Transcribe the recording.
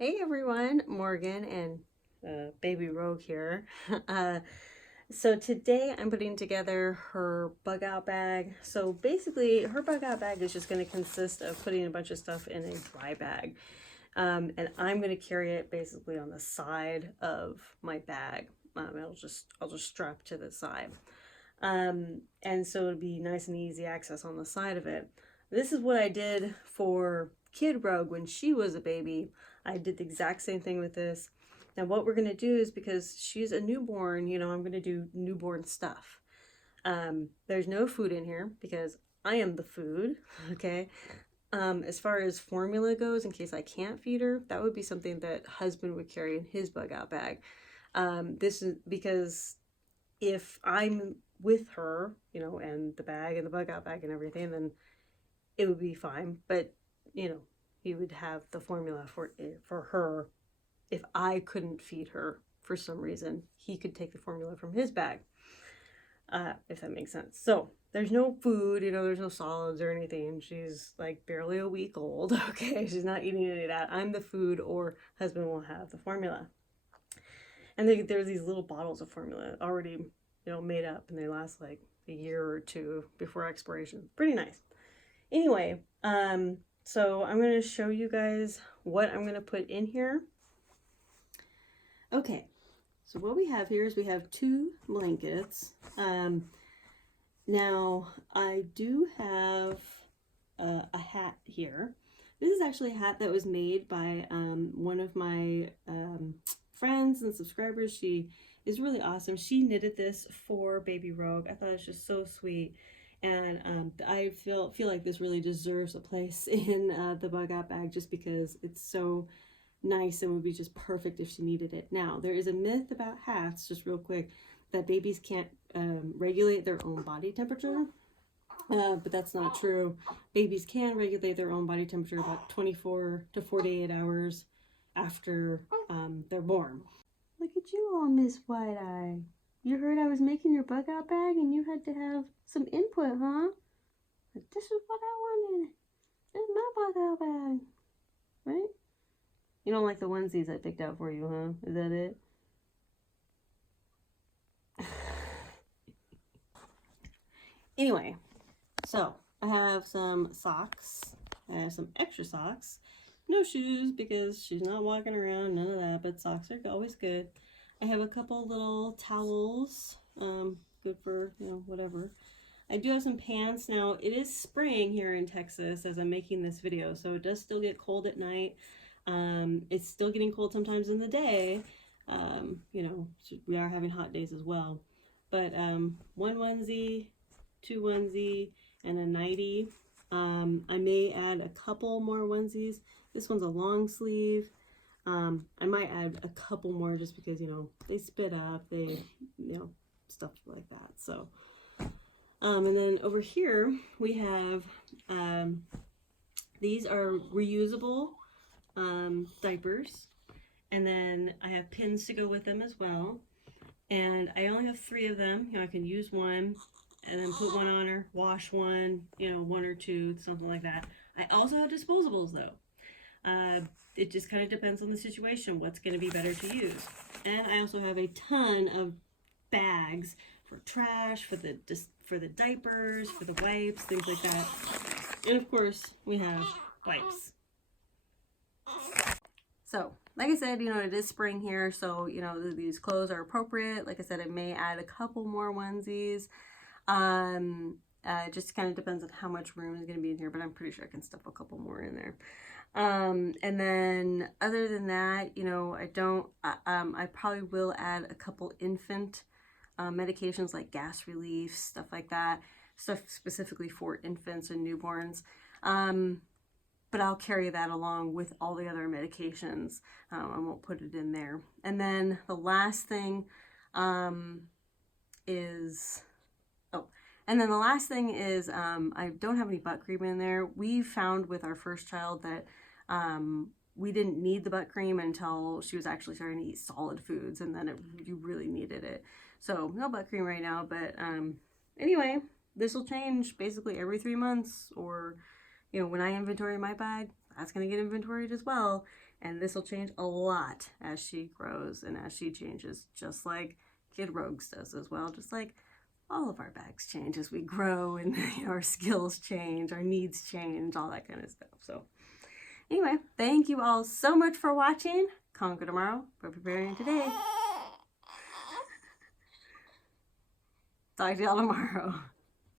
Hey everyone, Morgan and baby Rogue here. uh, so today I'm putting together her bug out bag. So basically her bug out bag is just going to consist of putting a bunch of stuff in a dry bag. And I'm going to carry it basically on the side of my bag. I'll just strap to the side. And so it'll be nice and easy access on the side of it. This is what I did for Kid Rogue when she was a baby. I did the exact same thing with this. Now what we're going to do is, because she's a newborn, I'm going to do newborn stuff. There's no food in here because I am the food, okay? As far as formula goes, in case I can't feed her, that would be something that husband would carry in his bug out bag. This is because if I'm with her, and the bag and the bug out bag and everything, then it would be fine. But, he would have the formula for her. If I couldn't feed her for some reason, he could take the formula from his bag, if that makes sense. So there's no food, there's no solids or anything. She's like barely a week old, okay? She's not eating any of that. I'm the food, or husband will have the formula. And there's these little bottles of formula already, made up, and they last like a year or two before expiration. Pretty nice. Anyway, so I'm going to show you guys what I'm going to put in here. Okay, so what we have here is we have 2 blankets. Now I do have a hat here. This is actually a hat that was made by one of my friends and subscribers. She is really awesome. She knitted this for baby Rogue. I thought it was just so sweet. And I feel like this really deserves a place in the bug out bag, just because it's so nice and would be just perfect if she needed it. Now, there is a myth about hats, just real quick, that babies can't regulate their own body temperature. But that's not true. Babies can regulate their own body temperature about 24 to 48 hours after they're born. Look at you all, Miss Wide-Eye. You heard I was making your bug out bag and you had to have some input, huh? This is what I wanted. This is my bug out bag. Right? You don't like the onesies I picked out for you, huh? Is that it? Anyway, so I have some socks. I have some extra socks. No shoes because she's not walking around, none of that, but socks are always good. I have a couple little towels, good for, whatever. I do have some pants. Now, it is spring here in Texas as I'm making this video, so it does still get cold at night. It's still getting cold sometimes in the day. We are having hot days as well. But 1 onesie, 2 onesie, and a nightie. I may add a couple more onesies. This one's a long sleeve. I might add a couple more just because, they spit up, stuff like that. So, and then over here we have, these are reusable diapers. And then I have pins to go with them as well. And I only have 3 of them. I can use one and then put one on her, wash one, 1 or 2, something like that. I also have disposables though. It just kind of depends on the situation, what's going to be better to use. And I also have a ton of bags for trash, for the diapers, for the wipes, things like that. And of course, we have wipes. So, like I said, it is spring here, so, these clothes are appropriate. Like I said, I may add a couple more onesies. It just kind of depends on how much room is going to be in here, but I'm pretty sure I can stuff a couple more in there. And then other than that, I probably will add a couple infant medications like gas relief, stuff like that, stuff specifically for infants and newborns. But I'll carry that along with all the other medications. I won't put it in there. And then the last thing is, I don't have any butt cream in there. We found with our first child that we didn't need the butt cream until she was actually starting to eat solid foods, and then you really needed it. So no butt cream right now, but anyway, this will change basically every 3 months, or when I inventory my bag, that's going to get inventoried as well. And this will change a lot as she grows and as she changes, just like Kid Rogues does as well, just like all of our bags change as we grow and our skills change, our needs change, all that kind of stuff. So anyway, thank you all so much for watching. Conquer tomorrow, but preparing today. Talk to y'all tomorrow.